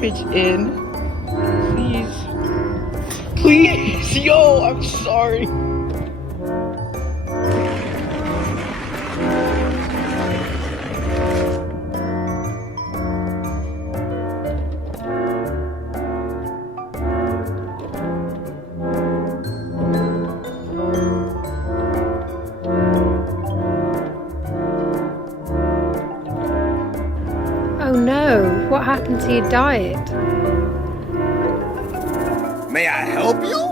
garbage in. Please. Please. Yo, I'm sorry. Oh no, what happened to your diet? May I help you?